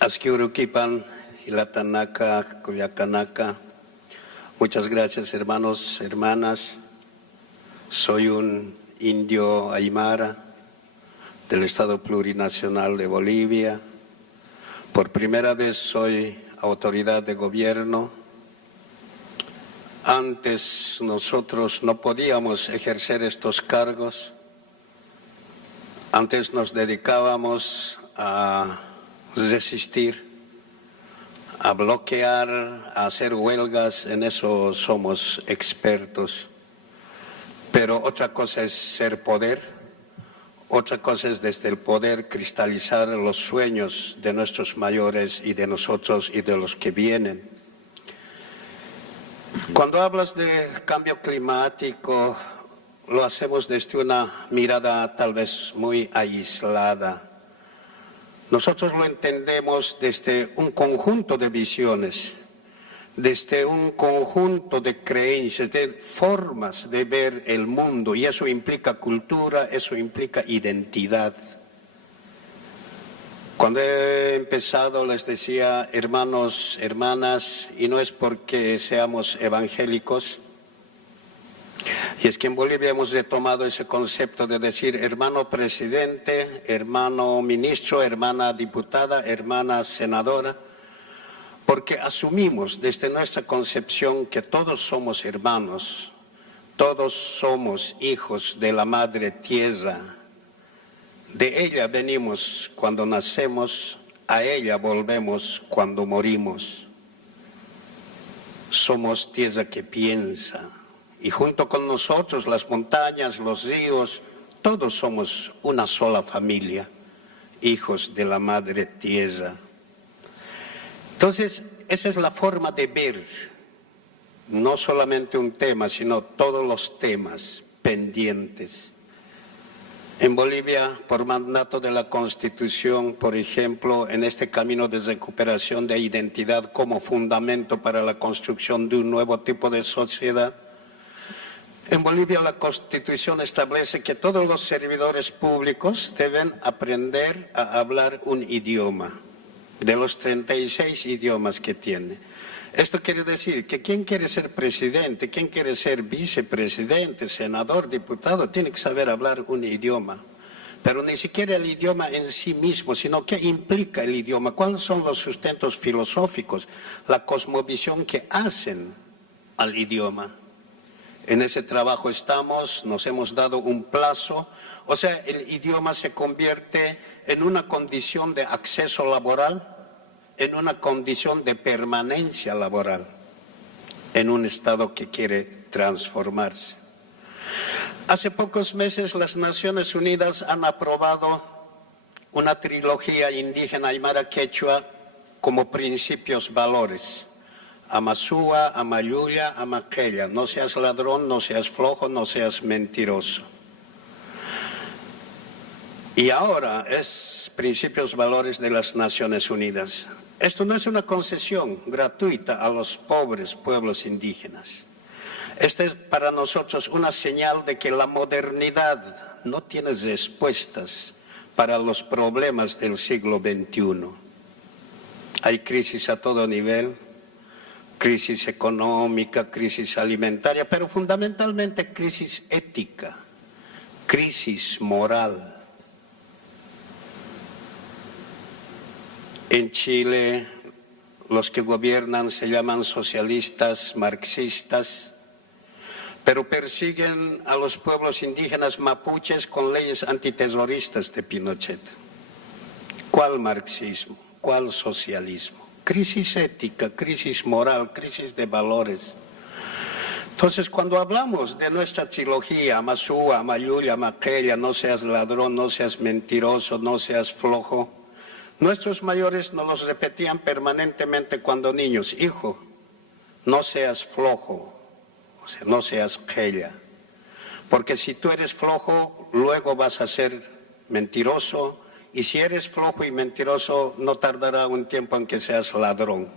Asquiuruquipan, Ilatanaka, Cuyacanaka. Muchas gracias, hermanos, hermanas. Soy un indio aymara del Estado Plurinacional de Bolivia. Por primera vez soy autoridad de gobierno. Antes nosotros no podíamos ejercer estos cargos. Antes nos dedicábamos a resistir, a bloquear, a hacer huelgas, en eso somos expertos. Pero otra cosa es ser poder, otra cosa es desde el poder cristalizar los sueños de nuestros mayores y de nosotros y de los que vienen. Cuando hablas de cambio climático, lo hacemos desde una mirada tal vez muy aislada. Nosotros lo entendemos desde un conjunto de visiones, desde un conjunto de creencias, de formas de ver el mundo, y eso implica cultura, eso implica identidad. Cuando he empezado les decía hermanos, hermanas, y no es porque seamos evangélicos, y es que en Bolivia hemos retomado ese concepto de decir hermano presidente, hermano ministro, hermana diputada, hermana senadora, porque asumimos desde nuestra concepción que todos somos hermanos, todos somos hijos de la madre tierra. De ella venimos cuando nacemos, a ella volvemos cuando morimos. Somos tierra que piensa. Y junto con nosotros, las montañas, los ríos, todos somos una sola familia, hijos de la madre tierra. Entonces, esa es la forma de ver, no solamente un tema, sino todos los temas pendientes. En Bolivia, por mandato de la Constitución, por ejemplo, en este camino de recuperación de identidad como fundamento para la construcción de un nuevo tipo de sociedad, en Bolivia la Constitución establece que todos los servidores públicos deben aprender a hablar un idioma, de los 36 idiomas que tiene. Esto quiere decir que quien quiere ser presidente, quien quiere ser vicepresidente, senador, diputado, tiene que saber hablar un idioma. Pero ni siquiera el idioma en sí mismo, sino qué implica el idioma, cuáles son los sustentos filosóficos, la cosmovisión que hacen al idioma. En ese trabajo estamos, nos hemos dado un plazo, o sea, el idioma se convierte en una condición de acceso laboral, en una condición de permanencia laboral, en un Estado que quiere transformarse. Hace pocos meses las Naciones Unidas han aprobado una trilogía indígena aymara quechua como principios valores. Amasúa, Amayuya, Amaquella, no seas ladrón, no seas flojo, no seas mentiroso. Y ahora es principios valores de las Naciones Unidas. Esto no es una concesión gratuita a los pobres pueblos indígenas. Esta es para nosotros una señal de que la modernidad no tiene respuestas para los problemas del siglo XXI. Hay crisis a todo nivel. Crisis económica, crisis alimentaria, pero fundamentalmente crisis ética, crisis moral. En Chile, los que gobiernan se llaman socialistas, marxistas, pero persiguen a los pueblos indígenas mapuches con leyes antiterroristas de Pinochet. ¿Cuál marxismo? ¿Cuál socialismo? Crisis ética, crisis moral, crisis de valores. Entonces, cuando hablamos de nuestra trilogía, Amasúa, Amayuya, Amaquella, no seas ladrón, no seas mentiroso, no seas flojo, nuestros mayores nos los repetían permanentemente cuando niños. Hijo, no seas flojo, o sea, no seas quella, porque si tú eres flojo, luego vas a ser mentiroso, y si eres flojo y mentiroso, no tardará un tiempo en que seas ladrón.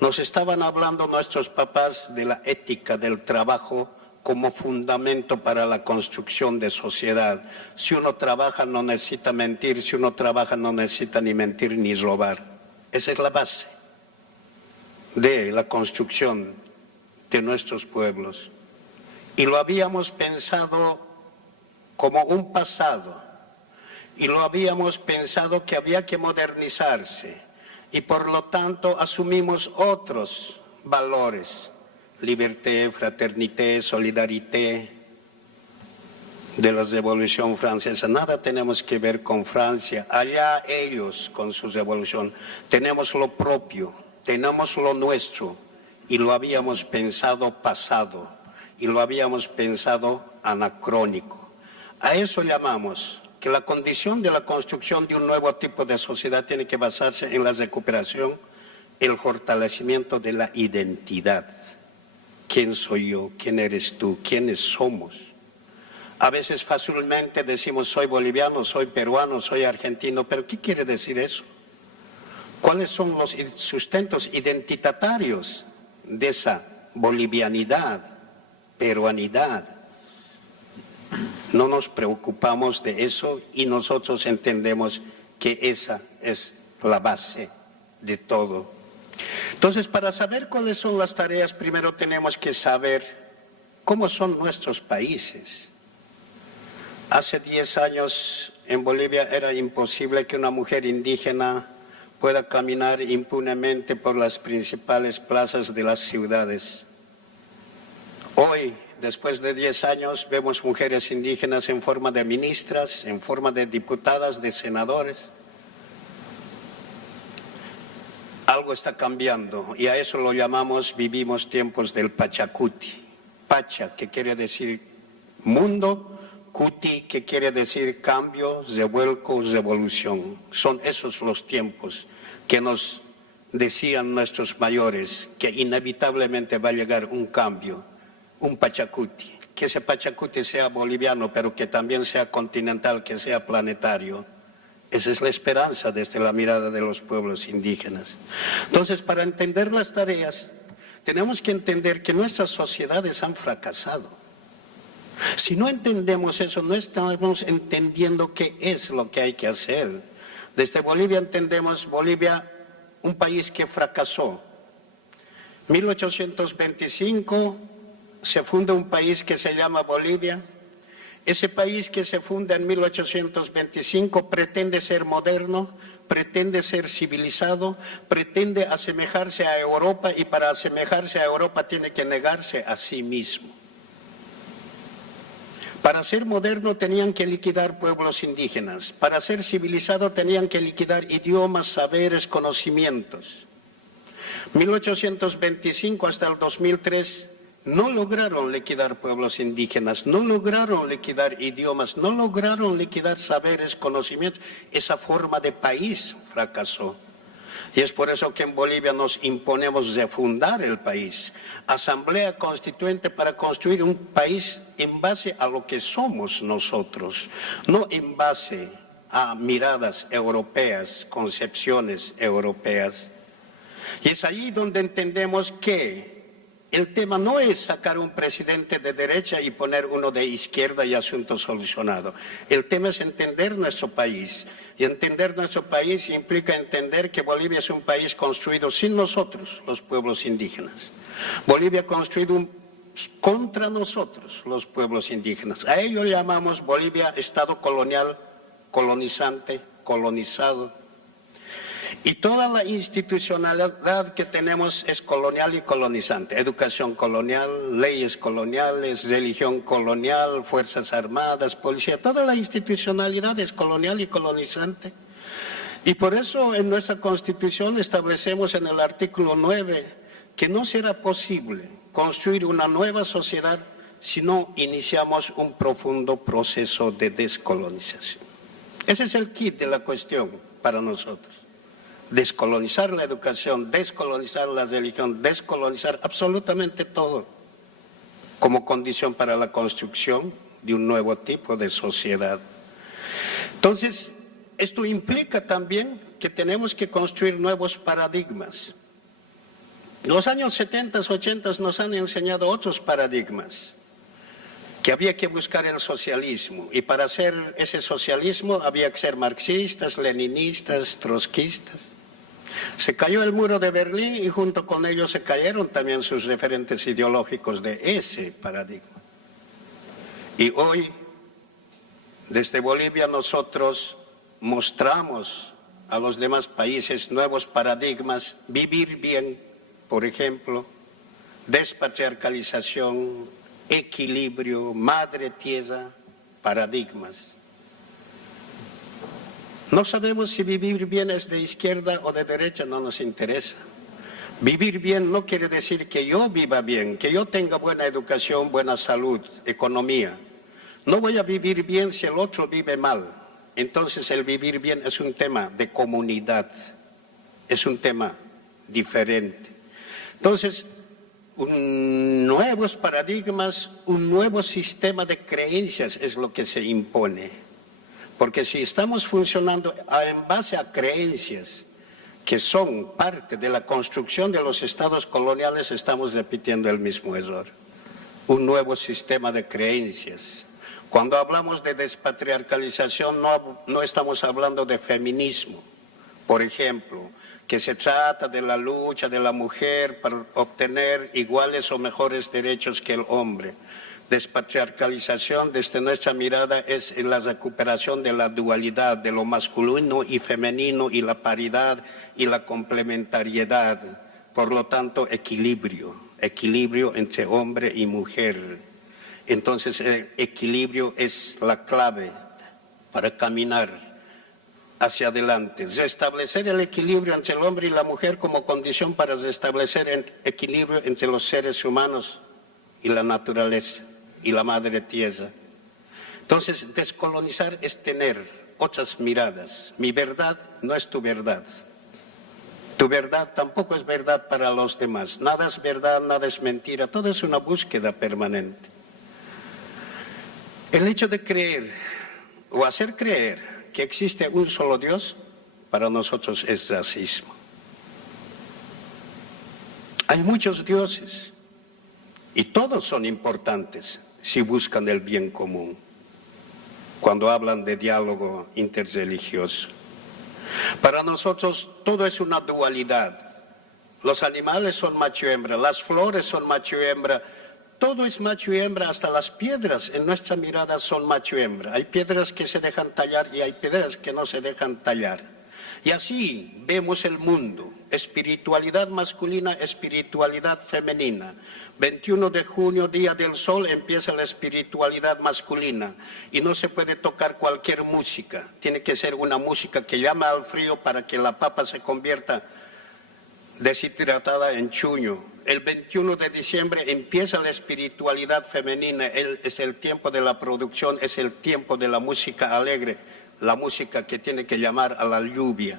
Nos estaban hablando nuestros papás de la ética del trabajo como fundamento para la construcción de sociedad. Si uno trabaja no necesita mentir, si uno trabaja no necesita ni mentir ni robar. Esa es la base de la construcción de nuestros pueblos. Y lo habíamos pensado como un pasado, y lo habíamos pensado que había que modernizarse, y por lo tanto asumimos otros valores, liberté, fraternité, solidarité, de la Revolución Francesa. Nada tenemos que ver con Francia, allá ellos con su revolución. Tenemos lo propio, tenemos lo nuestro, y lo habíamos pensado pasado, y lo habíamos pensado anacrónico. A eso llamamos que la condición de la construcción de un nuevo tipo de sociedad tiene que basarse en la recuperación, el fortalecimiento de la identidad. ¿Quién soy yo? ¿Quién eres tú? ¿Quiénes somos? A veces fácilmente decimos soy boliviano, soy peruano, soy argentino, pero ¿qué quiere decir eso? ¿Cuáles son los sustentos identitarios de esa bolivianidad, peruanidad? No nos preocupamos de eso y nosotros entendemos que esa es la base de todo. Entonces, para saber cuáles son las tareas, primero tenemos que saber cómo son nuestros países. Hace 10 años en Bolivia era imposible que una mujer indígena pueda caminar impunemente por las principales plazas de las ciudades. Hoy, después de 10 años, vemos mujeres indígenas en forma de ministras, en forma de diputadas, de senadores. Algo está cambiando y a eso lo llamamos vivimos tiempos del Pachacuti. Pacha, que quiere decir mundo, Cuti, que quiere decir cambio, revuelco, revolución. Son esos los tiempos que nos decían nuestros mayores, que inevitablemente va a llegar un cambio, un Pachacuti. Que ese Pachacuti sea boliviano, pero que también sea continental, que sea planetario. Esa es la esperanza desde la mirada de los pueblos indígenas. Entonces, para entender las tareas, tenemos que entender que nuestras sociedades han fracasado. Si no entendemos eso, no estamos entendiendo qué es lo que hay que hacer. Desde Bolivia entendemos Bolivia, un país que fracasó. 1825 se funda un país que se llama Bolivia. Ese país que se funda en 1825 pretende ser moderno, pretende ser civilizado, pretende asemejarse a Europa y para asemejarse a Europa tiene que negarse a sí mismo. Para ser moderno tenían que liquidar pueblos indígenas, para ser civilizado tenían que liquidar idiomas, saberes, conocimientos. 1825 hasta el 2003 no lograron liquidar pueblos indígenas, no lograron liquidar idiomas, no lograron liquidar saberes, conocimientos. Esa forma de país fracasó. Y es por eso que en Bolivia nos imponemos refundar el país. Asamblea Constituyente para construir un país en base a lo que somos nosotros, no en base a miradas europeas, concepciones europeas. Y es ahí donde entendemos que el tema no es sacar un presidente de derecha y poner uno de izquierda y asunto solucionado. El tema es entender nuestro país. Y entender nuestro país implica entender que Bolivia es un país construido sin nosotros, los pueblos indígenas. Bolivia construido contra nosotros, los pueblos indígenas. A ello llamamos Bolivia Estado colonial, colonizante, colonizado. Y toda la institucionalidad que tenemos es colonial y colonizante. Educación colonial, leyes coloniales, religión colonial, fuerzas armadas, policía. Toda la institucionalidad es colonial y colonizante. Y por eso en nuestra Constitución establecemos en el artículo 9 que no será posible construir una nueva sociedad si no iniciamos un profundo proceso de descolonización. Ese es el kit de la cuestión para nosotros. Descolonizar la educación, descolonizar la religión, descolonizar absolutamente todo como condición para la construcción de un nuevo tipo de sociedad. Entonces, esto implica también que tenemos que construir nuevos paradigmas. Los años 70, 80 nos han enseñado otros paradigmas, que había que buscar el socialismo, y para hacer ese socialismo había que ser marxistas, leninistas, trotskistas. Se cayó el muro de Berlín y junto con ello se cayeron también sus referentes ideológicos de ese paradigma. Y hoy, desde Bolivia, nosotros mostramos a los demás países nuevos paradigmas, vivir bien, por ejemplo, despatriarcalización, equilibrio, madre tierra, paradigmas. No sabemos si vivir bien es de izquierda o de derecha, no nos interesa. Vivir bien no quiere decir que yo viva bien, que yo tenga buena educación, buena salud, economía. No voy a vivir bien si el otro vive mal. Entonces el vivir bien es un tema de comunidad, es un tema diferente. Entonces, nuevos paradigmas, un nuevo sistema de creencias es lo que se impone. Porque si estamos funcionando en base a creencias que son parte de la construcción de los estados coloniales, estamos repitiendo el mismo error. Un nuevo sistema de creencias. Cuando hablamos de despatriarcalización no estamos hablando de feminismo, por ejemplo, que se trata de la lucha de la mujer para obtener iguales o mejores derechos que el hombre. Despatriarcalización, desde nuestra mirada, es la recuperación de la dualidad, de lo masculino y femenino, y la paridad y la complementariedad. Por lo tanto, equilibrio entre hombre y mujer. Entonces, el equilibrio es la clave para caminar hacia adelante. Restablecer el equilibrio entre el hombre y la mujer como condición para restablecer el equilibrio entre los seres humanos y la naturaleza y la madre tierra. Entonces, descolonizar es tener otras miradas. Mi verdad no es tu verdad. Tu verdad tampoco es verdad para los demás. Nada es verdad, nada es mentira. Todo es una búsqueda permanente. El hecho de creer o hacer creer que existe un solo Dios, para nosotros es racismo. Hay muchos dioses y todos son importantes si buscan el bien común, cuando hablan de diálogo interreligioso. Para nosotros todo es una dualidad. Los animales son macho y hembra, las flores son macho y hembra, todo es macho y hembra, hasta las piedras en nuestra mirada son macho y hembra. Hay piedras que se dejan tallar y hay piedras que no se dejan tallar. Y así vemos el mundo, espiritualidad masculina, espiritualidad femenina. 21 de junio, Día del Sol, empieza la espiritualidad masculina y no se puede tocar cualquier música. Tiene que ser una música que llama al frío para que la papa se convierta deshidratada en chuño. El 21 de diciembre empieza la espiritualidad femenina, es el tiempo de la producción, es el tiempo de la música alegre, la música que tiene que llamar a la lluvia.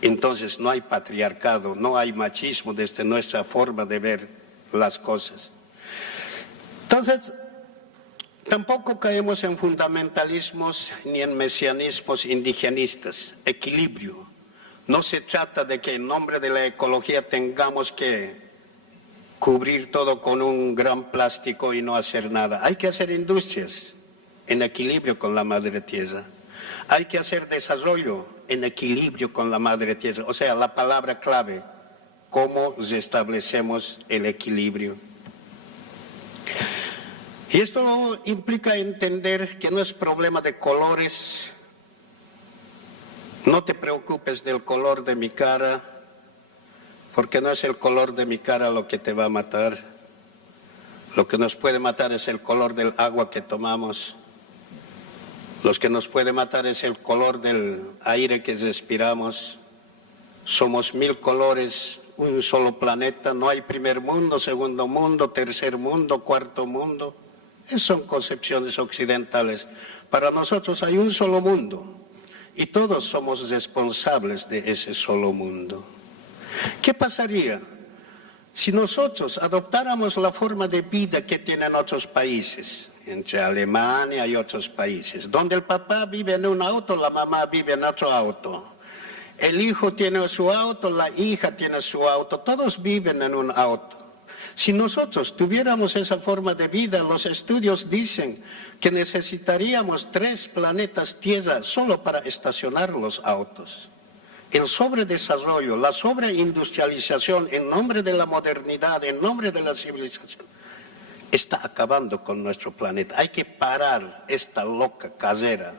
Entonces no hay patriarcado, no hay machismo desde nuestra forma de ver las cosas. Entonces, tampoco caemos en fundamentalismos ni en mesianismos indigenistas, equilibrio. No se trata de que en nombre de la ecología tengamos que cubrir todo con un gran plástico y no hacer nada. Hay que hacer industrias en equilibrio con la madre tierra. Hay que hacer desarrollo en equilibrio con la madre tierra. O sea, la palabra clave, cómo restablecemos el equilibrio. Y esto implica entender que no es problema de colores. No te preocupes del color de mi cara, porque no es el color de mi cara lo que te va a matar. Lo que nos puede matar es el color del agua que tomamos. Lo que nos puede matar es el color del aire que respiramos. Somos 1000 colores, un solo planeta. No hay primer mundo, segundo mundo, tercer mundo, cuarto mundo. Esas son concepciones occidentales. Para nosotros hay un solo mundo y todos somos responsables de ese solo mundo. ¿Qué pasaría si nosotros adoptáramos la forma de vida que tienen otros países, entre Alemania y otros países, donde el papá vive en un auto, la mamá vive en otro auto, el hijo tiene su auto, la hija tiene su auto, todos viven en un auto? Si nosotros tuviéramos esa forma de vida, los estudios dicen que necesitaríamos 3 planetas Tierra solo para estacionar los autos. El sobredesarrollo, la sobreindustrialización en nombre de la modernidad, en nombre de la civilización, está acabando con nuestro planeta. Hay que parar esta loca carrera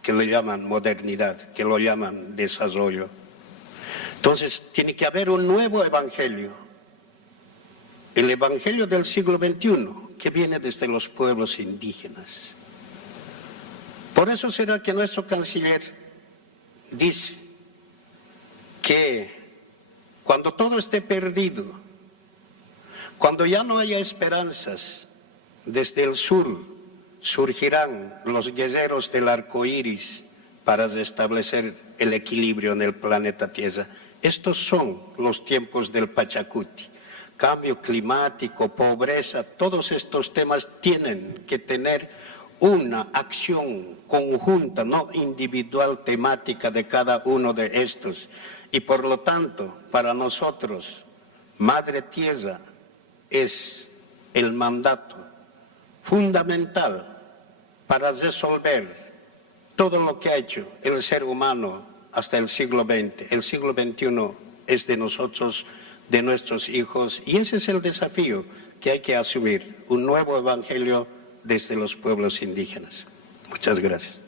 que le llaman modernidad, que lo llaman desarrollo. Entonces, tiene que haber un nuevo evangelio. El evangelio del siglo XXI, que viene desde los pueblos indígenas. Por eso será que nuestro canciller dice que cuando todo esté perdido, cuando ya no haya esperanzas, desde el sur surgirán los guerreros del arco iris para restablecer el equilibrio en el planeta Tierra. Estos son los tiempos del Pachacuti. Cambio climático, pobreza, todos estos temas tienen que tener una acción conjunta, no individual, temática de cada uno de estos. Y por lo tanto, para nosotros, Madre Tierra es el mandato fundamental para resolver todo lo que ha hecho el ser humano hasta el siglo XX. El siglo XXI es de nosotros, de nuestros hijos, y ese es el desafío que hay que asumir, un nuevo evangelio desde los pueblos indígenas. Muchas gracias.